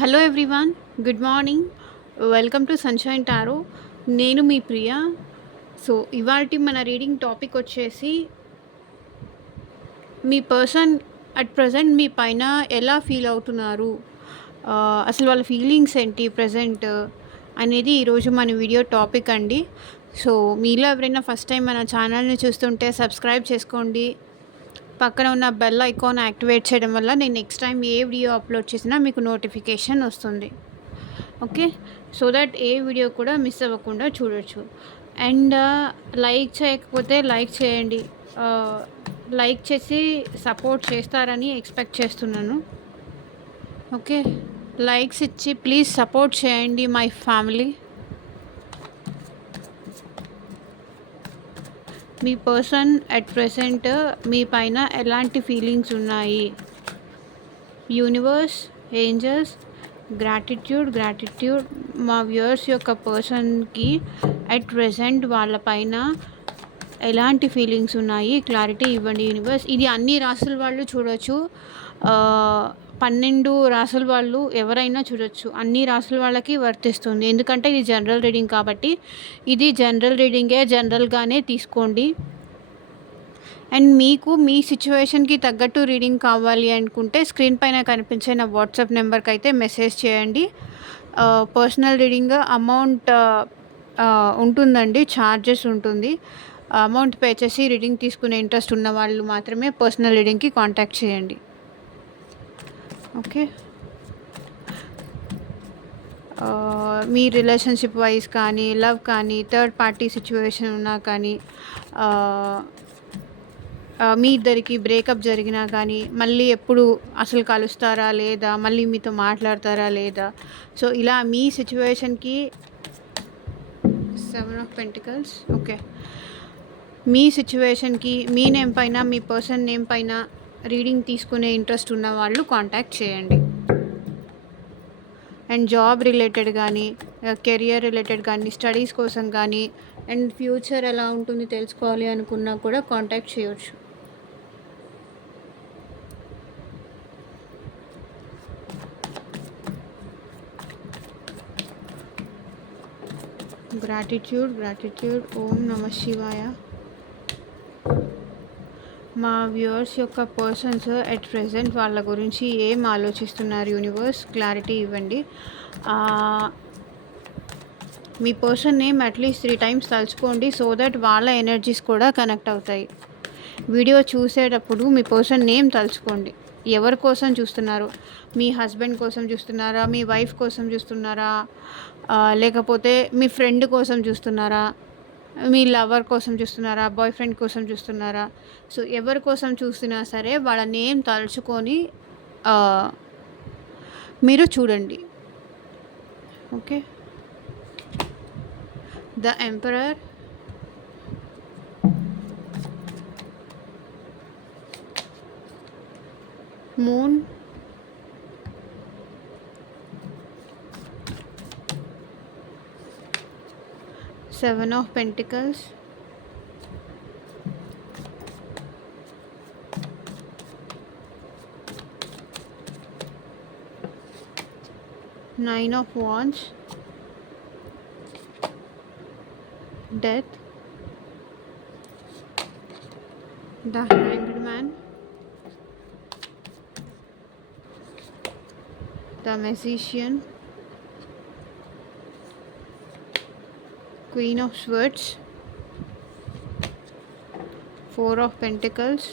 Hello everyone, good morning. Welcome to sunshine tarot. నేను మీ ప్రియ. So ఇవాల్టి మన రీడింగ్ టాపిక్ వచ్చేసి మీ పర్సన్ అట్ ప్రెజెంట్ మీ పైన ఎలా ఫీల్ అవుతున్నారు, అసలు వాళ్ళ ఫీలింగ్స్ ఏంటి ప్రెజెంట్ అనేది ఈరోజు మన వీడియో టాపిక్ అండి. సో మీలో ఎవరైనా ఫస్ట్ టైం మన ఛానల్ని చూస్తుంటే సబ్స్క్రైబ్ చేసుకోండి. పక్కన ఉన్న బెల్ ఐకాన్ యాక్టివేట్ చేయడం వల్ల నేను నెక్స్ట్ టైం ఏ వీడియో అప్లోడ్ చేసినా మీకు నోటిఫికేషన్ వస్తుంది. ఓకే, సో దట్ ఏ వీడియో కూడా మిస్ అవ్వకుండా చూడొచ్చు. అండ్ లైక్ చేయకపోతే లైక్ చేయండి. లైక్ చేసి సపోర్ట్ చేస్తారని ఎక్స్పెక్ట్ చేస్తున్నాను. ఓకే, లైక్స్ ఇచ్చి ప్లీజ్ సపోర్ట్ చేయండి మై ఫ్యామిలీ. మీ పర్సన్ అట్ ప్రెసెంట్ మీ పైన ఎలాంటి ఫీలింగ్స్ ఉన్నాయి? Universe, angels, gratitude. మా వ్యూవర్స్ యొక్క పర్సన్కి అట్ ప్రెసెంట్ వాళ్ళపైన ఎలాంటి ఫీలింగ్స్ ఉన్నాయి, క్లారిటీ ఇవ్వండి యూనివర్స్. ఇది అన్ని రాసుల వాళ్ళు చూడొచ్చు. 12 రాసుల వాళ్ళు ఎవరైనా చూడొచ్చు. అన్ని రాసుల వాళ్ళకి వర్తిస్తుంది, ఎందుకంటే ఇది జనరల్ రీడింగ్ కాబట్టి. ఇది జనరల్ రీడింగే, జనరల్గానే తీసుకోండి. అండ్ మీకు మీ సిచ్యువేషన్కి తగ్గట్టు రీడింగ్ కావాలి అనుకుంటే స్క్రీన్ పైన కనిపించే నా వాట్సాప్ నెంబర్కి అయితే మెసేజ్ చేయండి. పర్సనల్ రీడింగ్ అమౌంట్ ఉంటుందండి, ఛార్జెస్ ఉంటుంది. అమౌంట్ పే చేసి రీడింగ్ తీసుకునే ఇంట్రెస్ట్ ఉన్న వాళ్ళు మాత్రమే పర్సనల్ రీడింగ్కి కాంటాక్ట్ చేయండి. ఓకే, మీ రిలేషన్షిప్ వైజ్ కానీ, లవ్ కానీ, థర్డ్ పార్టీ సిచ్యువేషన్ ఉన్నా కానీ, మీ ఇద్దరికి బ్రేకప్ జరిగినా కానీ, మళ్ళీ ఎప్పుడు అసలు కలుస్తారా లేదా, మళ్ళీ మీతో మాట్లాడతారా లేదా, సో ఇలా మీ సిచ్యువేషన్కి 7 ఆఫ్ పెంటికల్స్. ఓకే, మీ సిచ్యువేషన్కి మీ నేమ్ పైన, మీ పర్సన్ నేమ్ పైన రీడింగ్ తీసుకునే ఇంట్రెస్ట్ ఉన్న వాళ్ళు కాంటాక్ట్ చేయండి. అండ్ జాబ్ రిలేటెడ్ కానీ, కెరియర్ రిలేటెడ్ కానీ, స్టడీస్ కోసం కానీ, అండ్ ఫ్యూచర్ ఎలా ఉంటుంది తెలుసుకోవాలి అనుకున్నా కూడా కాంటాక్ట్ చేయవచ్చు. గ్రాటిట్యూడ్. ఓం నమ శివాయ. మా వ్యూవర్స్ యొక్క పర్సన్స్ అట్ ప్రెజెంట్ వాళ్ళ గురించి ఏం ఆలోచిస్తున్నారు యూనివర్స్, క్లారిటీ ఇవ్వండి. మీ పర్సన్ నేమ్ అట్లీస్ట్ 3 times తలుచుకోండి, సో దట్ వాళ్ళ ఎనర్జీస్ కూడా కనెక్ట్ అవుతాయి. వీడియో చూసేటప్పుడు మీ పర్సన్ నేమ్ తలుచుకోండి. ఎవరి కోసం చూస్తున్నారు? మీ హస్బెండ్ కోసం చూస్తున్నారా, మీ వైఫ్ కోసం చూస్తున్నారా, లేకపోతే మీ ఫ్రెండ్ కోసం చూస్తున్నారా, మీ లవర్ కోసం చూస్తున్నారా, బాయ్ ఫ్రెండ్ కోసం చూస్తున్నారా? సో ఎవరి కోసం చూస్తున్నా సరే వాళ్ళ నేమ్ తలుచుకొని మీరు చూడండి. Okay, the emperor, moon, Seven of Pentacles, Nine of Wands, Death, the Hanged Man, the Magician, Queen of Swords, Four of Pentacles,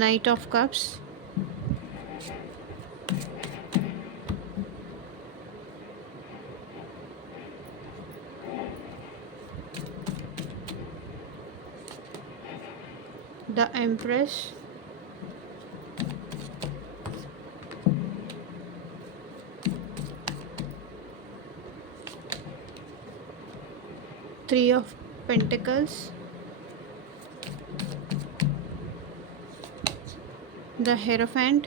Knight of Cups, the Empress, Three of Pentacles, the Hierophant,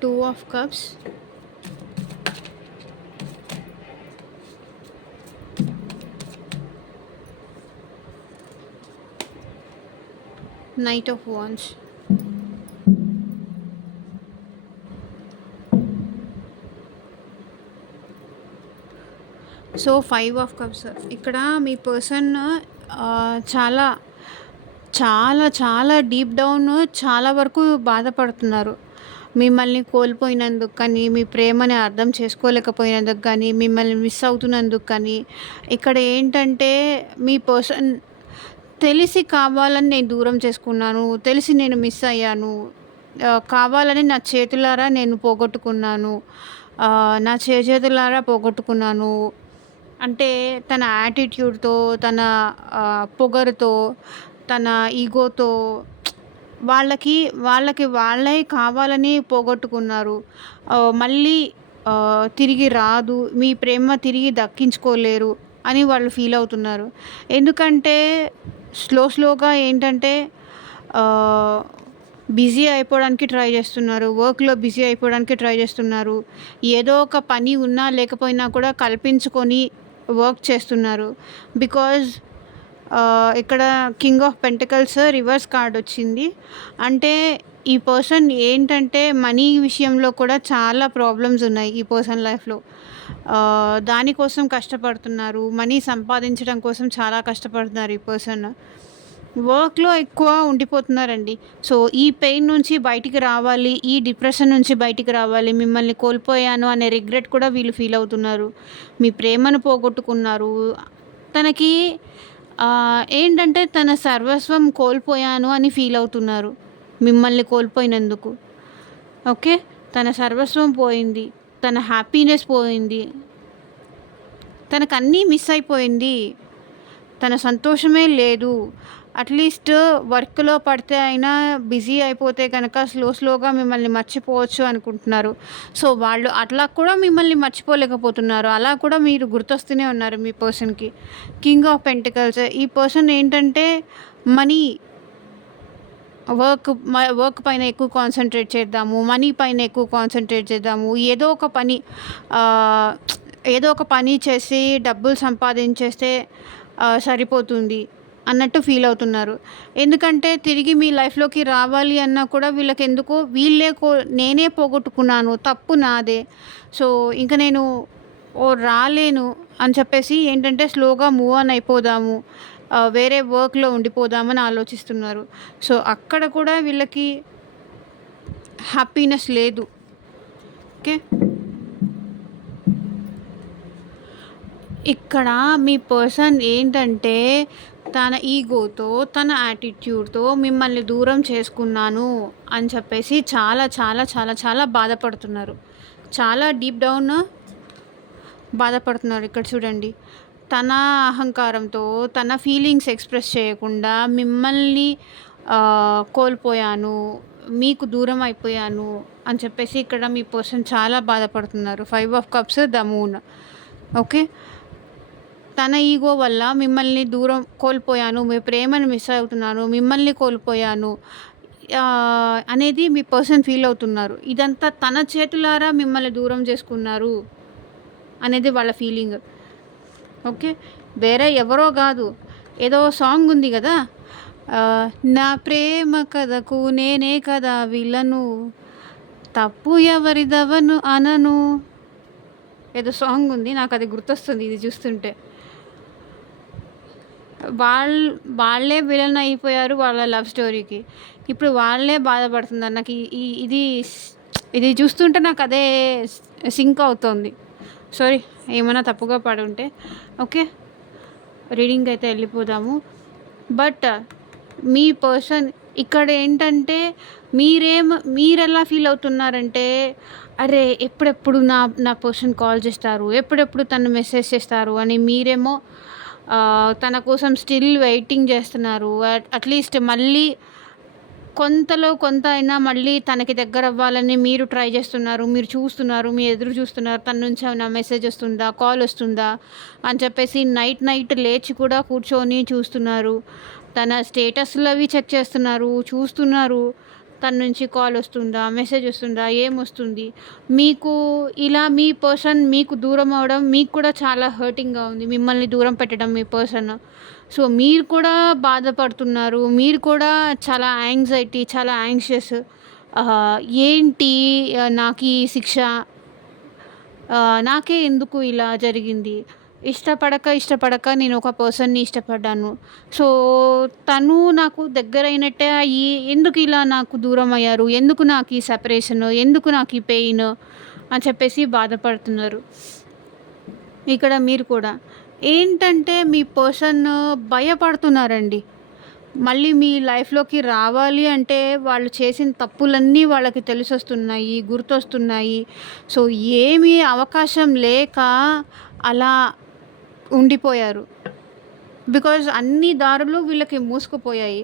Two of Cups, knight of wands. So 5 of cups. ఇక్కడ మీ person చాలా చాలా చాలా deep down చాలా వరకు బాధపడుతున్నారు. మిమ్మల్ని కోల్పోయినందుకు కానీ, మీ ప్రేమని అర్థం చేసుకోలేకపోయినందుకు కానీ, మిమ్మల్ని మిస్ అవుతున్నందుకు కానీ, ఇక్కడ ఏంటంటే మీ పర్సన్ తెలిసి కావాలని నేను దూరం చేసుకున్నాను, తెలిసి నేను మిస్ అయ్యాను, కావాలని నా చేతులారా నేను పోగొట్టుకున్నాను, నా చేతులారా పోగొట్టుకున్నాను అంటే తన యాటిట్యూడ్‌తో, తన పొగరుతో, తన ఈగోతో వాళ్ళకి వాళ్ళే కావాలని పోగొట్టుకున్నారు. మళ్ళీ తిరిగి రాదు, మీ ప్రేమ తిరిగి దక్కించుకోలేరు అని వాళ్ళు ఫీల్ అవుతున్నారు. ఎందుకంటే స్లోగా ఏంటంటే బిజీ అయిపోవడానికి ట్రై చేస్తున్నారు. వర్క్‌లో బిజీ అయిపోవడానికి ట్రై చేస్తున్నారు. ఏదో ఒక పని ఉన్నా లేకపోయినా కూడా కల్పించుకొని వర్క్ చేస్తున్నారు. బికాజ్ ఇక్కడ king of pentacles reverse card వచ్చింది. అంటే ఈ పర్సన్ ఏంటంటే మనీ విషయంలో కూడా చాలా ప్రాబ్లమ్స్ ఉన్నాయి ఈ పర్సన్ లైఫ్‌లో. దానికోసం కష్టపడుతున్నారు. మనీ సంపాదించడం కోసం చాలా కష్టపడుతున్నారు ఈ పర్సన్. వర్క్‌లో ఎక్కువ ఉండిపోతున్నారండి. సో ఈ పెయిన్ నుంచి బయటికి రావాలి, ఈ డిప్రెషన్ నుంచి బయటికి రావాలి, మిమ్మల్ని కోల్పోయాను అనే రిగ్రెట్ కూడా వీళ్ళు ఫీల్ అవుతున్నారు. మీ ప్రేమను పోగొట్టుకున్నారు. తనకి ఏంటంటే తన సర్వస్వం కోల్పోయాను అని ఫీల్ అవుతున్నారు మిమ్మల్ని కోల్పోయినందుకు. ఓకే. తన సర్వస్వం పోయింది, తన హ్యాపీనెస్ పోయింది, తనకన్నీ మిస్ అయిపోయింది, తన సంతోషమే లేదు. అట్లీస్ట్ వర్క్‌లో పడితే అయినా బిజీ అయిపోతే కనుక స్లోగా మిమ్మల్ని మర్చిపోవచ్చు అనుకుంటున్నారు. సో వాళ్ళు అట్లా కూడా మిమ్మల్ని మర్చిపోలేకపోతున్నారు. అలా కూడా మీరు గుర్తొస్తూనే ఉన్నారు మీ పర్సన్‌కి. కింగ్ ఆఫ్ పెంటికల్స్ ఈ పర్సన్ ఏంటంటే మనీ, వర్క్ పైన ఎక్కువ కాన్సంట్రేట్ చేద్దాము, మనీ పైన ఎక్కువ కాన్సంట్రేట్ చేద్దాము, ఏదో ఒక పని చేసి డబ్బులు సంపాదించేస్తే సరిపోతుంది అన్నట్టు ఫీల్ అవుతున్నారు. ఎందుకంటే తిరిగి మీ లైఫ్‌లోకి రావాలి అన్నా కూడా వీళ్ళకెందుకో నేనే పోగొట్టుకున్నాను, తప్పు నాదే. సో ఇంక నేను రాలేను అని చెప్పేసి ఏంటంటే స్లోగా మూవ్ ఆన్ అయిపోదాము, వేరే వర్క్‌లో ఉండిపోదామని ఆలోచిస్తున్నారు. సో అక్కడ కూడా వీళ్ళకి హ్యాపీనెస్ లేదు. ఓకే. ఇక్కడ మీ పర్సన్ ఏంటంటే తన ఈగోతో, తన యాటిట్యూడ్‌తో మిమ్మల్ని దూరం చేసుకున్నాను అని చెప్పేసి చాలా చాలా చాలా చాలా బాధపడుతున్నారు. చాలా డీప్ డౌన్ బాధపడుతున్నారు. ఇక్కడ చూడండి. తన అహంకారంతో, తన ఫీలింగ్స్ ఎక్స్‌ప్రెస్ చేయకుండా మిమ్మల్ని కోల్పోయాను, మీకు దూరం అయిపోయాను అని చెప్పేసి ఇక్కడ మీ పర్సన్ చాలా బాధపడుతున్నారు. 5 of cups, the moon. Okay. తన ఈగో వల్ల మిమ్మల్ని కోల్పోయాను, మీ ప్రేమను మిస్ అవుతున్నాను, మిమ్మల్ని కోల్పోయాను అనేది మీ పర్సన్ ఫీల్ అవుతున్నారు. ఇదంతా తన చేతులారా మిమ్మల్ని దూరం చేసుకున్నారు అనేది వాళ్ళ ఫీలింగ్. ఓకే. వేరే ఎవరో కాదు, ఏదో సాంగ్ ఉంది కదా, నా ప్రేమ కథకు నేనే కదా విలను, తప్పు ఎవరిదవను అనను, ఏదో సాంగ్ ఉంది, నాకు అది గుర్తొస్తుంది ఇది చూస్తుంటే. వాళ్ళే విలన్ అయిపోయారు వాళ్ళ లవ్ స్టోరీకి. ఇప్పుడు వాళ్ళే బాధపడుతున్నారు. నాకు ఇది చూస్తుంటే నాకు అదే సింక్ అవుతుంది. సారీ ఏమైనా తప్పుగా పడి ఉంటే. ఓకే. రీడింగ్ అయితే వెళ్ళిపోదాము. బట్ మీ పర్సన్ ఇక్కడ ఏంటంటే మీరెలా ఫీల్ అవుతున్నారంటే, అరే ఎప్పుడెప్పుడు నా పర్సన్ కాల్ చేస్తారు, ఎప్పుడెప్పుడు తను మెసేజ్ చేస్తారు అని మీరేమో తన కోసం స్టిల్ వెయిటింగ్ చేస్తున్నారు. అట్లీస్ట్ మళ్ళీ కొంతలో కొంత అయినా మళ్ళీ తనకి దగ్గర అవ్వాలని మీరు ట్రై చేస్తున్నారు, మీరు చూస్తున్నారు, మీరు ఎదురు చూస్తున్నారు. తన నుంచి ఏమైనా మెసేజ్ వస్తుందా, కాల్ వస్తుందా అని చెప్పేసి నైట్ లేచి కూడా కూర్చొని చూస్తున్నారు. తన స్టేటస్లు అవి చెక్ చేస్తున్నారు, చూస్తున్నారు. తన నుంచి కాల్ వస్తుందా, మెసేజ్ వస్తుందా, ఏమొస్తుంది? మీకు ఇలా మీ పర్సన్ మీకు దూరం అవ్వడం మీకు కూడా చాలా హర్టింగ్‌గా ఉంది. మిమ్మల్ని దూరం పెట్టడం మీ పర్సన్. సో, మీరు కూడా బాధపడుతున్నారు. మీరు కూడా చాలా యాంగ్జైటీ, చాలా యాంగ్షియస్. ఏంటి నాకీ శిక్ష? నాకే ఎందుకు ఇలా జరిగింది? ఇష్టపడక నేను ఒక పర్సన్‌ని ఇష్టపడ్డాను. సో, తను నాకు దగ్గరైనట్టే అయ్యి ఎందుకు ఇలా నాకు దూరమయ్యారు? ఎందుకు నాకు ఈ సెపరేషను? ఎందుకు నాకు ఈ పెయిను? అని చెప్పేసి బాధపడుతున్నారు. ఇక్కడ మీరు కూడా. ఏంటంటే మీ పర్సన్ భయపడుతున్నారండి. మళ్ళీ మీ లైఫ్‌లోకి రావాలి అంటే వాళ్ళు చేసిన తప్పులన్నీ వాళ్ళకి తెలిసొస్తున్నాయి, గుర్తొస్తున్నాయి. సో, ఏమీ అవకాశం లేక అలా ఉండిపోయారు. బికాజ్ అన్ని దారులు వీళ్ళకి మూసుకుపోయాయి.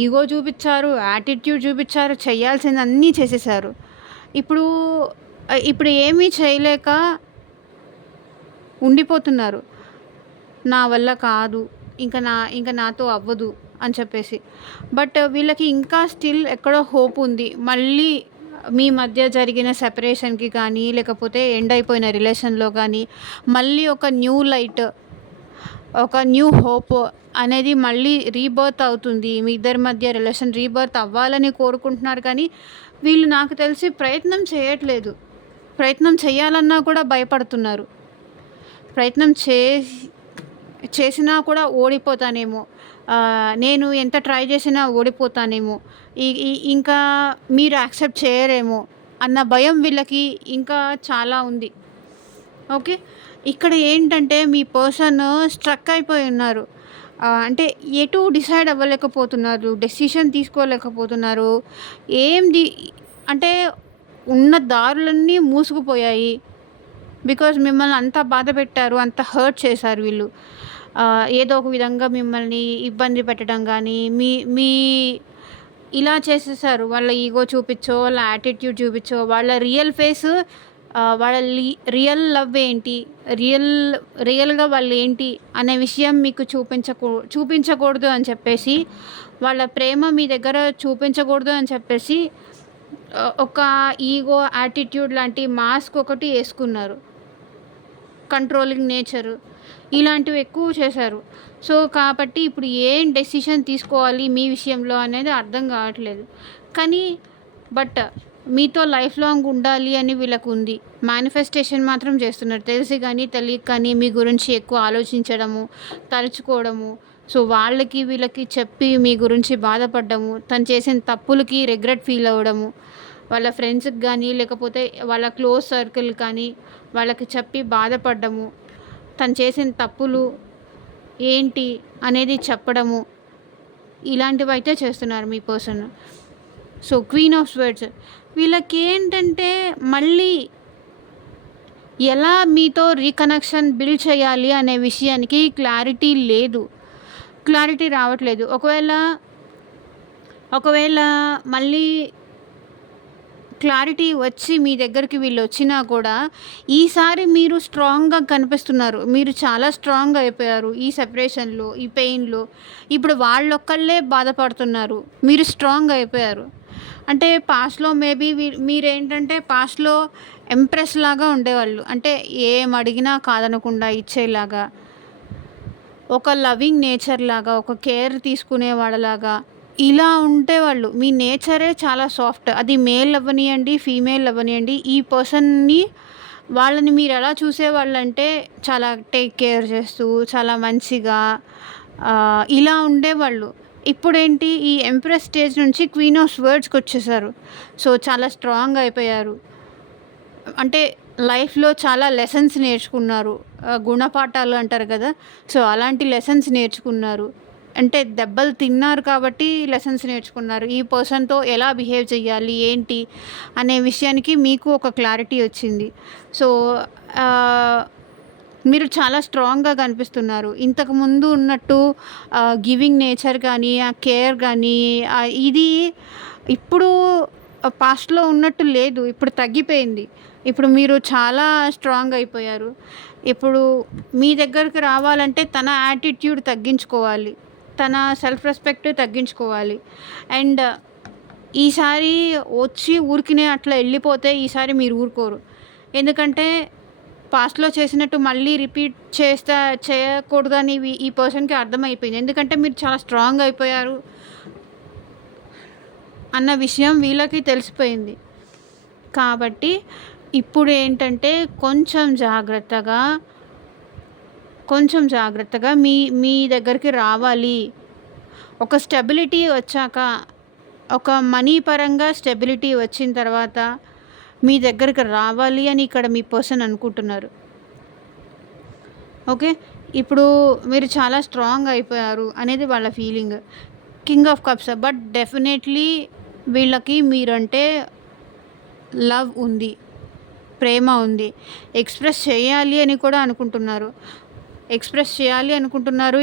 ఈగో చూపిచ్చారు, యాటిట్యూడ్ చూపిచ్చారు, చేయాల్సిందన్నీ చేసేసారు. ఇప్పుడు ఇప్పుడు ఏమీ చేయలేక ఉండిపోతున్నారు. నా వల్ల కాదు, ఇంక నాతో అవ్వదు అని చెప్పేసి. బట్ వీళ్ళకి ఇంకా స్టిల్ ఎక్కడో హోప్ ఉంది. మళ్ళీ మీ మధ్య జరిగిన సెపరేషన్‌కి కానీ, లేకపోతే ఎండ్ అయిపోయిన రిలేషన్‌లో కానీ, మళ్ళీ ఒక న్యూ లైట్, ఒక న్యూ హోప్ అనేది మళ్ళీ రీబర్త్ అవుతుంది. మీ ఇద్దరి మధ్య రిలేషన్ రీబర్త్ అవ్వాలని కోరుకుంటున్నారు కానీ, వీళ్ళు నాకు తెలిసి ప్రయత్నం చేయట్లేదు. ప్రయత్నం చేయాలన్నా కూడా భయపడుతున్నారు. ప్రయత్నం చేసినా కూడా ఓడిపోతానేమో, నేను ఎంత ట్రై చేసినా ఓడిపోతానేమో, ఇంకా మీరు యాక్సెప్ట్ చేయరేమో అన్న భయం వీళ్ళకి ఇంకా చాలా ఉంది. ఓకే. ఇక్కడ ఏంటంటే మీ పర్సన్ స్ట్రక్ అయిపోయి ఉన్నారు. అంటే ఎటు డిసైడ్ అవ్వలేకపోతున్నారు, డెసిషన్ తీసుకోలేకపోతున్నారు. అంటే ఉన్న దారులన్నీ మూసుకుపోయాయి. బికాజ్ మిమ్మల్ని అంత బాధ పెట్టారు, అంత హర్ట్ చేశారు వీళ్ళు. ఏదో ఒక విధంగా మిమ్మల్ని ఇబ్బంది పెట్టడం కానీ, మీ ఇలా చేసేసారు. వాళ్ళ ఈగో చూపిచ్చో, వాళ్ళ యాటిట్యూడ్ చూపిచ్చో, వాళ్ళ రియల్ ఫేస్, వాళ్ళ రియల్ లవ్ ఏంటి, రియల్‌గా వాళ్ళేంటి అనే విషయం మీకు చూపించకూడదు అని చెప్పేసి, వాళ్ళ ప్రేమ మీ దగ్గర చూపించకూడదు అని చెప్పేసి, ఒక ఈగో, యాటిట్యూడ్ లాంటి మాస్క్ ఒకటి యేసుకున్నారు. కంట్రోలింగ్ నేచరు ఇలాంటివి ఎక్కువ చేశారు. సో, కాబట్టి ఇప్పుడు ఏం డెసిషన్ తీసుకోవాలి మీ విషయంలో అనేది అర్థం కావట్లేదు. కానీ బట్ మీతో లైఫ్ లాంగ్ ఉండాలి అని వీళ్ళకుంది. మేనిఫెస్టేషన్ మాత్రం చేస్తున్నారు. తెలిసి కానీ, తెలియక కానీ మీ గురించి ఎక్కువ ఆలోచించడము, తలుచుకోవడము. సో, వీళ్ళకి చెప్పి మీ గురించి బాధపడ్డము, తను చేసిన తప్పులకి రిగ్రెట్ ఫీల్ అవ్వడము, వాళ్ళ ఫ్రెండ్స్‌కి కానీ, లేకపోతే వాళ్ళ క్లోజ్ సర్కిల్ కానీ వాళ్ళకి చెప్పి బాధపడ్డము, తను చేసిన తప్పులు ఏంటి అనేది చెప్పడము, ఇలాంటివైతే చేస్తున్నారు మీ person. So, queen of swords వీళ్ళకేంటంటే మళ్ళీ ఎలా మీతో రీకనెక్షన్ బిల్డ్ చేయాలి అనే విషయానికి క్లారిటీ లేదు. క్లారిటీ రావట్లేదు. ఒకవేళ మళ్ళీ క్లారిటీ వచ్చి మీ దగ్గరికి వీళ్ళొచ్చినా కూడా ఈసారి మీరు స్ట్రాంగ్‌గా కనిపిస్తున్నారు. మీరు చాలా స్ట్రాంగ్ అయిపోయారు ఈ సెపరేషన్‌లో, ఈ పెయిన్‌లో. ఇప్పుడు వాళ్ళొక్కళ్ళే బాధపడుతున్నారు. మీరు స్ట్రాంగ్ అయిపోయారు. అంటే పాస్ట్‌లో మేబీ మీరేంటంటే పాస్ట్‌లో ఎంప్రెస్ లాగా ఉండేవాళ్ళు. అంటే ఏమడిగినా కాదనకుండా ఇచ్చేలాగా, ఒక లవింగ్ నేచర్ లాగా, ఒక కేర్ తీసుకునేవాళ్ళలాగా ఇలా ఉండేవాళ్ళు. మీ నేచరే చాలా సాఫ్ట్. అది మేల్ అవ్వనియండి, ఫీమేల్ అవ్వనియండి. ఈ పర్సన్‌ని వాళ్ళని మీరెలా చూసేవాళ్ళంటే చాలా టేక్ కేర్ చేస్తూ, చాలా మంచిగా ఇలా ఉండేవాళ్ళు. ఇప్పుడేంటి ఈ ఎంప్రెస్ స్టేజ్ నుంచి క్వీన్ ఆఫ్ స్వర్డ్స్‌కొచ్చేసారు. సో, చాలా స్ట్రాంగ్ అయిపోయారు. అంటే లైఫ్‌లో చాలా లెసన్స్ నేర్చుకున్నారు. గుణపాఠాలు అంటారు కదా! సో, అలాంటి లెసన్స్ నేర్చుకున్నారు. అంటే దెబ్బలు తిన్నారు కాబట్టి లెసన్స్ నేర్చుకున్నారు. ఈ పర్సన్‌తో ఎలా బిహేవ్ చేయాలి, ఏంటి అనే విషయానికి మీకు ఒక క్లారిటీ వచ్చింది. సో, మీరు చాలా స్ట్రాంగ్‌గా కనిపిస్తున్నారు. ఇంతకుముందు ఉన్నట్టు గివింగ్ నేచర్ కానీ, ఆ కేర్ కానీ, ఇది ఇప్పుడు పాస్ట్‌లో ఉన్నట్టు లేదు. ఇప్పుడు తగ్గిపోయింది. ఇప్పుడు మీరు చాలా స్ట్రాంగ్ అయిపోయారు. ఇప్పుడు మీ దగ్గరికి రావాలంటే తన యాటిట్యూడ్ తగ్గించుకోవాలి. తన సెల్ఫ్ రెస్పెక్ట్ తగ్గించుకోవాలి. అండ్ ఈసారి వచ్చి ఊరికినే అట్లా వెళ్ళిపోతే ఈసారి మీరు ఊరుకోరు. ఎందుకంటే పాస్ట్‌లో చేసినట్టు మళ్ళీ రిపీట్ చేయకూడదని ఈ పర్సన్‌కి అర్థమైపోయింది. ఎందుకంటే మీరు చాలా స్ట్రాంగ్ అయిపోయారు అన్న విషయం వీళ్ళకి తెలిసిపోయింది. కాబట్టి ఇప్పుడు ఏంటంటే కొంచెం జాగ్రత్తగా మీ దగ్గరికి రావాలి. ఒక స్టెబిలిటీ వచ్చాక, ఒక మనీ పరంగా స్టెబిలిటీ వచ్చిన తర్వాత మీ దగ్గరికి రావాలి అని ఇక్కడ మీ పర్సన్ అనుకుంటున్నారు. ఓకే. ఇప్పుడు మీరు చాలా స్ట్రాంగ్ అయిపోయారు అనేది వాళ్ళ feeling. King of cups. But definitely వీళ్ళకి మీరంటే లవ్ ఉంది, ప్రేమ ఉంది. ఎక్స్‌ప్రెస్ చేయాలి అని కూడా అనుకుంటున్నారు.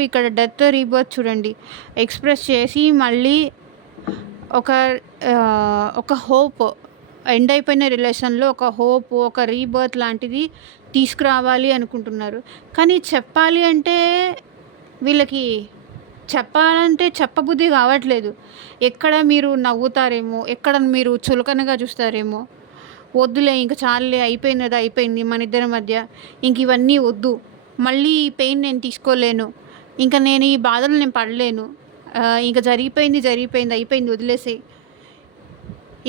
ఇక్కడ డెత్, రీబర్త్ చూడండి. ఎక్స్‌ప్రెస్ చేసి మళ్ళీ ఒక హోప్, ఎండ్ అయిపోయిన రిలేషన్‌లో ఒక హోప్, ఒక రీబర్త్ లాంటిది తీసుకురావాలి అనుకుంటున్నారు. కానీ వీళ్ళకి చెప్పాలంటే చెప్పబుద్ధి కావట్లేదు. ఎక్కడ మీరు నవ్వుతారేమో, ఎక్కడ మీరు చులకనగా చూస్తారేమో. వద్దులే ఇంక చాలులే, అయిపోయింది మన ఇద్దరి మధ్య. ఇంక ఇవన్నీ వద్దు. మళ్ళీ ఈ పెయిన్ నేను తీసుకోలేను. ఇంక నేను ఈ బాధలు నేను పడలేను. ఇంక జరిగిపోయింది, అయిపోయింది, వదిలేసేయి.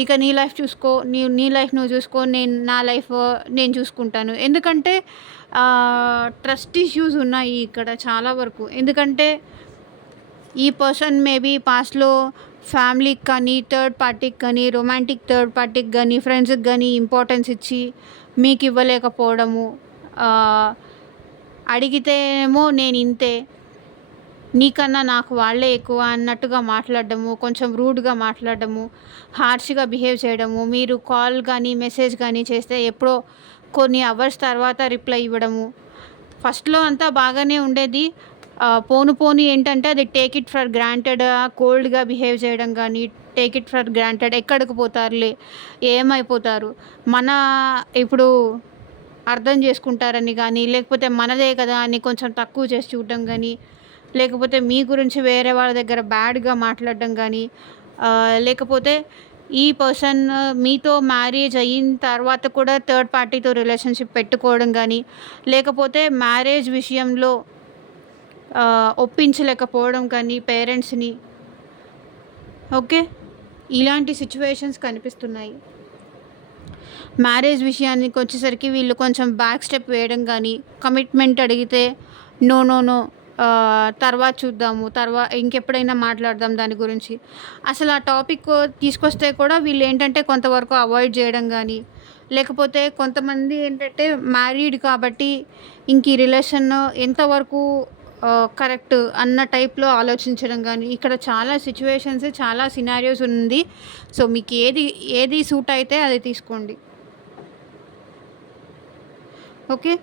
ఇక నీ లైఫ్ చూసుకో, నీ లైఫ్ నువ్వు చూసుకో, నా లైఫ్ నేను చూసుకుంటాను. ఎందుకంటే ట్రస్ట్ ఇష్యూస్ ఉన్నాయి ఇక్కడ చాలా వరకు. ఎందుకంటే ఈ పర్సన్ మేబీ పాస్ట్‌లో ఫ్యామిలీకి కానీ, థర్డ్ పార్టీకి కానీ, రొమాంటిక్ థర్డ్ పార్టీకి కానీ, ఫ్రెండ్స్‌కి కానీ ఇంపార్టెన్స్ ఇచ్చి మీకు ఇవ్వలేకపోవడము. అడిగితే ఏమో నేను ఇంతే, నీకన్నా నాకు వాళ్ళే ఎక్కువ అన్నట్టుగా మాట్లాడడము, కొంచెం రూడ్‌గా మాట్లాడడము, హార్ష్‌గా బిహేవ్ చేయడము. మీరు కాల్ కానీ, మెసేజ్ కానీ చేస్తే ఎప్పుడో కొన్ని అవర్స్ తర్వాత రిప్లై ఇవ్వడము. ఫస్ట్‌లో అంతా బాగానే ఉండేది. పోను ఏంటంటే అది టేక్ ఇట్ ఫర్ గ్రాంటెడ్, కోల్డ్‌గా బిహేవ్ చేయడం కానీ, టేక్ ఇట్ ఫర్ గ్రాంటెడ్, ఎక్కడికి పోతారులే, ఏమైపోతారు, ఇప్పుడు అర్థం చేసుకుంటారని కానీ, లేకపోతే మనదే కదా అని కొంచెం తక్కువ చేసి చూడడం కానీ, లేకపోతే మీ గురించి వేరే వాళ్ళ దగ్గర బ్యాడ్‌గా మాట్లాడడం కానీ, లేకపోతే ఈ పర్సన్ మీతో మ్యారేజ్ అయిన తర్వాత కూడా థర్డ్ పార్టీతో రిలేషన్‌షిప్ పెట్టుకోవడం కానీ, లేకపోతే మ్యారేజ్ విషయంలో ఒప్పించలేకపోవడం కానీ పేరెంట్స్‌ని. ఓకే. ఇలాంటి సిచ్యువేషన్స్ కనిపిస్తున్నాయి. మ్యారేజ్ విషయానికి వచ్చేసరికి వీళ్ళు కొంచెం బ్యాక్ స్టెప్ వేయడం కానీ, కమిట్మెంట్ అడిగితే నో, తర్వాత చూద్దాము, ఇంకెప్పుడైనా మాట్లాడదాం దాని గురించి. అసలు ఆ టాపిక్ తీసుకొస్తే కూడా వీళ్ళు ఏంటంటే కొంతవరకు అవాయిడ్ చేయడం కానీ, లేకపోతే కొంతమంది ఏంటంటే మ్యారీడ్ కాబట్టి ఇంక ఈ రిలేషన్ ఎంతవరకు కరెక్ట్ అన్న టైప్‌లో ఆలోచించడం కానీ, ఇక్కడ చాలా సిచ్యువేషన్స్, చాలా సినారియోస్ ఉంది. సో మీకు ఏది సూట్ అయితే అది తీసుకోండి. ఓకే.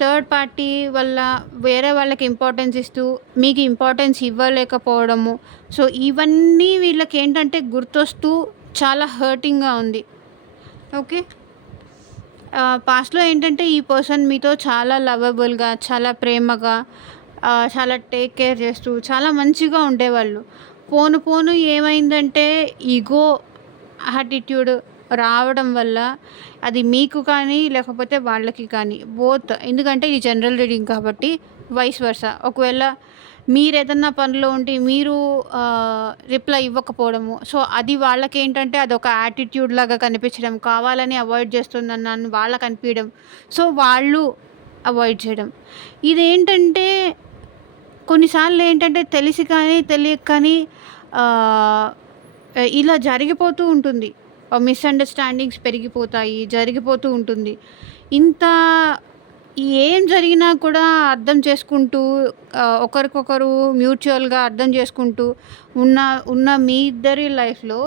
థర్డ్ పార్టీ వల్ల వేరే వాళ్ళకి ఇంపార్టెన్స్ ఇస్తూ మీకు ఇంపార్టెన్స్ ఇవ్వలేకపోవడము. సో ఇవన్నీ వీళ్ళకేంటంటే గుర్తొస్తూ చాలా హర్టింగ్‌గా ఉంది. ఓకే. పాస్ట్‌లో ఏంటంటే ఈ పర్సన్ మీతో చాలా లవబుల్‌గా, చాలా ప్రేమగా, చాలా టేక్ కేర్ చేస్తూ చాలా మంచిగా ఉండేవాళ్ళు. పోను ఏమైందంటే ఈగో యాటిట్యూడ్ రావడం వల్ల అది మీకు కానీ, లేకపోతే వాళ్ళకి కానీ బోత్. ఎందుకంటే ఇది జనరల్ రీడింగ్ కాబట్టి వైస్ వర్సా. ఒకవేళ మీరేదన్నా పనిలో ఉండి మీరు రిప్లై ఇవ్వకపోవడము, సో అది వాళ్ళకేంటంటే అదొక యాటిట్యూడ్ లాగా కనిపించడం, కావాలని అవాయిడ్ చేస్తుందన్నాను వాళ్ళకి అనిపించడం, సో వాళ్ళు అవాయిడ్ చేయడం. ఇదేంటంటే కొన్నిసార్లు ఏంటంటే తెలిసి కానీ, తెలియక కానీ ఇలా జరిగిపోతూ ఉంటుంది. మిస్‌అండర్‌స్టాండింగ్స్ పెరిగిపోతాయి, జరిగిపోతూ ఉంటుంది. ఇంత ఏం జరిగినా కూడా అర్థం చేసుకుంటూ, ఒకరికొకరు మ్యూచువల్‌గా అర్థం చేసుకుంటూ ఉన్న మీ ఇద్దరి లైఫ్‌లో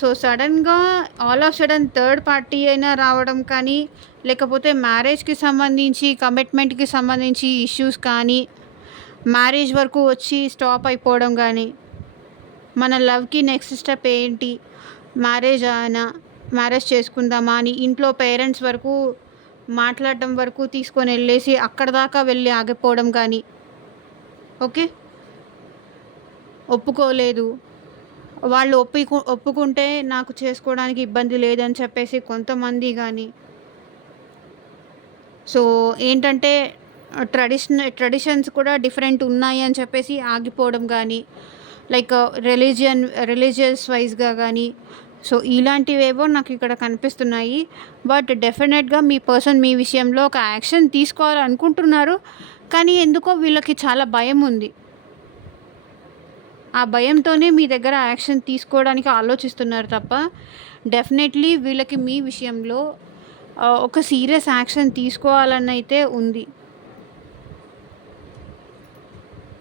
సో సడన్‌గా all of sudden third party అయినా రావడం కానీ, లేకపోతే మ్యారేజ్‌కి సంబంధించి, కమిట్మెంట్‌కి సంబంధించి ఇష్యూస్ కానీ, మ్యారేజ్ వరకు వచ్చి స్టాప్ అయిపోవడం కానీ, మన లవ్‌కి నెక్స్ట్ స్టెప్ ఏంటి, మ్యారేజ్ చేసుకుందామా అని ఇంట్లో పేరెంట్స్ వరకు మాట్లాడడం వరకు తీసుకొని వెళ్ళేసి అక్కడ దాకా వెళ్ళి ఆగిపోవడం కానీ, ఓకే. ఒప్పుకోలేదు, వాళ్ళు ఒప్పుకుంటే నాకు చేసుకోవడానికి ఇబ్బంది లేదని చెప్పేసి కొంతమంది కానీ. సో ఏంటంటే ట్రెడిషన్స్ కూడా డిఫరెంట్ ఉన్నాయి అని చెప్పేసి ఆగిపోవడం కానీ, లైక్ రిలీజియస్ వైజ్గా కానీ. సో ఇలాంటివేవో నాకు ఇక్కడ కనిపిస్తున్నాయి. బట్ డెఫినెట్గా మీ పర్సన్ మీ విషయంలో ఒక యాక్షన్ తీసుకోవాలనుకుంటున్నారు, కానీ ఎందుకో వీళ్ళకి చాలా భయం ఉంది. ఆ భయంతోనే మీ దగ్గర యాక్షన్ తీసుకోవడానికి ఆలోచిస్తున్నారు తప్ప డెఫినెట్లీ వీళ్ళకి మీ విషయంలో ఒక సీరియస్ యాక్షన్ తీసుకోవాలని అయితే ఉంది.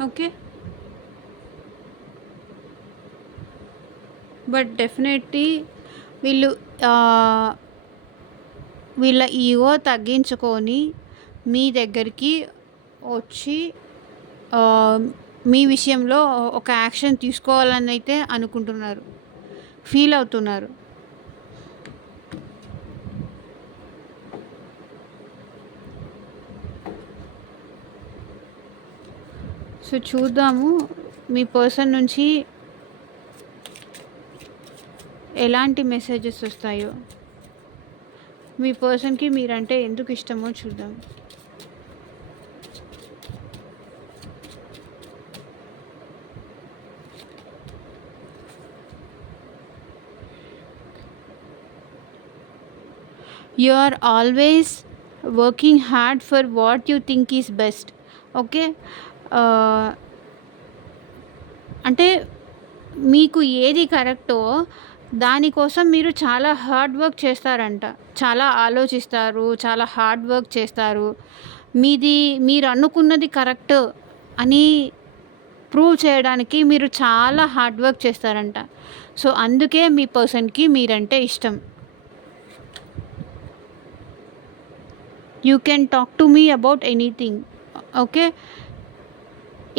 ఓకే, బట్ డెఫినెట్లీ వీళ్ళు వీళ్ళ ఈగో తగ్గించుకొని మీ దగ్గరికి వచ్చి మీ విషయంలో ఒక యాక్షన్ తీసుకోవాలని అయితే అనుకుంటున్నారు, ఫీల్ అవుతున్నారు. సో చూద్దాము మీ పర్సన్ నుంచి ఎలాంటి మెసేజెస్ వస్తాయో, మీ పర్సన్కి మీరంటే ఎందుకు ఇష్టమో చూద్దాం. You are always working hard for what you think is best. Okay, అంటే మీకు ఏది కరెక్టో దానికోసం మీరు చాలా హార్డ్ వర్క్ చేస్తారంట, చాలా ఆలోచిస్తారు, చాలా హార్డ్ వర్క్ చేస్తారు. మీరు అనుకున్నది కరెక్ట్ అని ప్రూవ్ చేయడానికి మీరు చాలా హార్డ్ వర్క్ చేస్తారంట. సో అందుకే మీ పర్సన్కి మీరంటే ఇష్టం. You can talk to me about anything. Okay,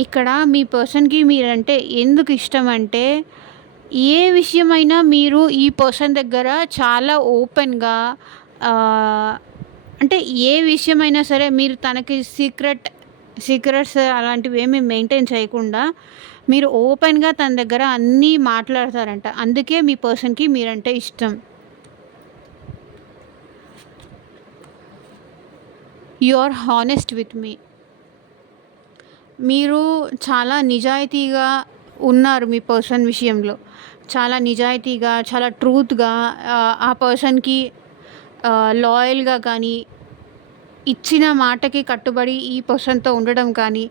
ఇక్కడ మీ పర్సన్కి మీరంటే ఎందుకు ఇష్టం అంటే, ఏ విషయమైనా మీరు ఈ పర్సన్ దగ్గర చాలా ఓపెన్గా, అంటే ఏ విషయమైనా సరే మీరు తనకి సీక్రెట్స్ అలాంటివి ఏమీ మెయింటైన్ చేయకుండా మీరు ఓపెన్గా తన దగ్గర అన్నీ మాట్లాడతారంట. అందుకే మీ పర్సన్కి మీరంటే ఇష్టం. You are honest with me. మీరు చాలా నిజాయితీగా ఉన్నారు మీ పర్సన్ విషయంలో, చాలా నిజాయితీగా, చాలా ట్రూత్గా ఆ పర్సన్కి లాయల్గా కానీ, ఇచ్చిన మాటకి కట్టుబడి ఈ పర్సన్తో ఉండడం కానీ,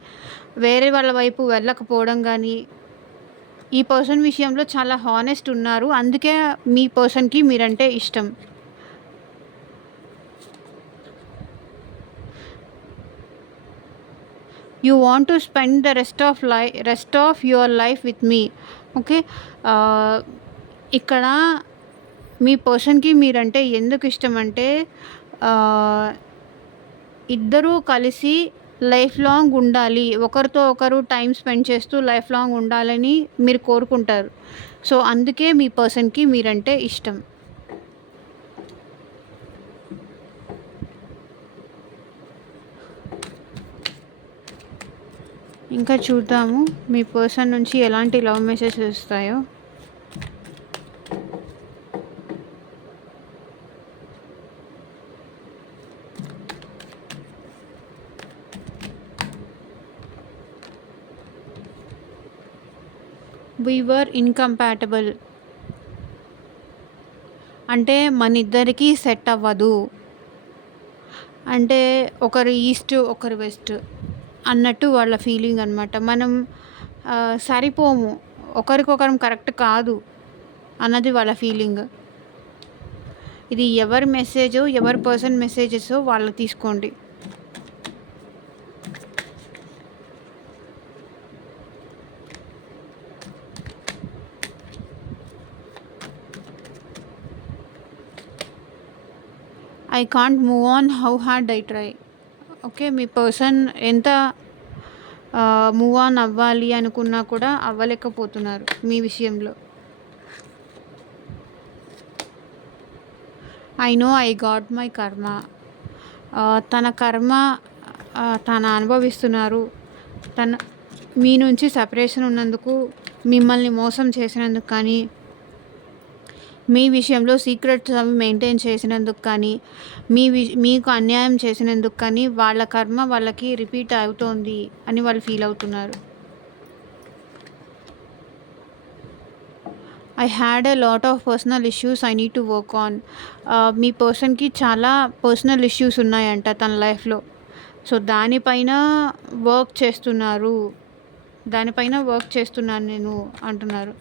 వేరే వాళ్ళ వైపు వెళ్ళకపోవడం కానీ, ఈ పర్సన్ విషయంలో చాలా హానెస్ట్ ఉన్నారు. అందుకే మీ పర్సన్కి మీరంటే ఇష్టం. You want to spend the rest of your life with me. Okay, ఇక్కడ మీ పర్సన్కి మీరంటే ఎందుకు ఇష్టం అంటే, ఇద్దరూ కలిసి లైఫ్ లాంగ్ ఉండాలి, ఒకరితో ఒకరు టైం స్పెండ్ చేస్తూ లైఫ్ లాంగ్ ఉండాలని మీరు కోరుకుంటారు. సో అందుకే మీ పర్సన్కి మీరంటే ఇష్టం. ఇంకా చూద్దాము మీ పర్సన్ నుంచి ఎలాంటి లవ్ మెసేజెస్ వస్తాయో. we were incompatible అంటే మన ఇద్దరికి సెట్ అవ్వదు, అంటే ఒకరు ఈస్ట్ ఒకరు వెస్ట్ అన్నట్టు వాళ్ళ ఫీలింగ్ అనమాట. మనం సరిపోము, ఒకరికొకరం కరెక్ట్ కాదు అన్నది వాళ్ళ ఫీలింగ్. ఇది ఎవరి మెసేజో, ఎవరి పర్సన్ మెసేజెసో వాళ్ళు తీసుకోండి. I can't move on how hard I try. Okay, me person ఎంత మూవ్ ఆన్ అవ్వాలి అనుకున్నా కూడా అవ్వలేకపోతున్నారు మీ విషయంలో. I know I got my కర్మ. తన కర్మ తను అనుభవిస్తున్నారు. మీ నుంచి సపరేషన్ ఉన్నందుకు మిమ్మల్ని మోసం చేసినందుకు కానీ, మీ విషయంలో సీక్రెట్స్ అవి మెయింటైన్ చేసినందుకు కానీ, మీకు అన్యాయం చేసినందుకు కానీ వాళ్ళ కర్మ వాళ్ళకి రిపీట్ అవుతోంది అని వాళ్ళు ఫీల్ అవుతున్నారు. I had a lot of personal issues I need to work on. మీ పర్సన్‌కి చాలా పర్సనల్ ఇష్యూస్ ఉన్నాయంట తన లైఫ్‌లో. సో, దానిపైన వర్క్ చేస్తున్నాను నేను అంటున్నారు.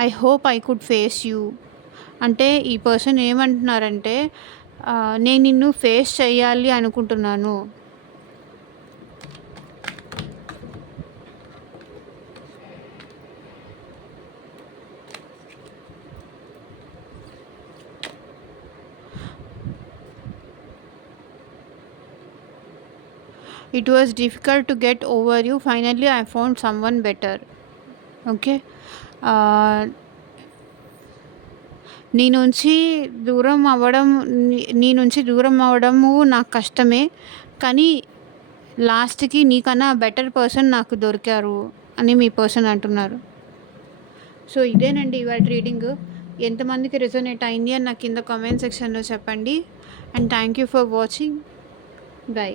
I hope I could face you. అంటే ఈ పర్సన్ ఏమంటున్నారంటే, నేను నిన్ను ఫేస్ చేయాలి అనుకుంటున్నాను. It was difficult to get over you. Finally I found someone better. Okay. నీ నుంచి దూరం అవ్వడము నాకు కష్టమే. కానీ లాస్ట్‌కి నీకన్నా బెటర్ పర్సన్ నాకు దొరికారు అని మీ పర్సన్ అంటున్నారు. సో, ఇదేనండి ఇవాల్టి రీడింగ్. ఎంతమందికి రెజొనేట్ అయింది అని నాకు కింద కామెంట్ సెక్షన్‌లో చెప్పండి. And thank you for watching. By.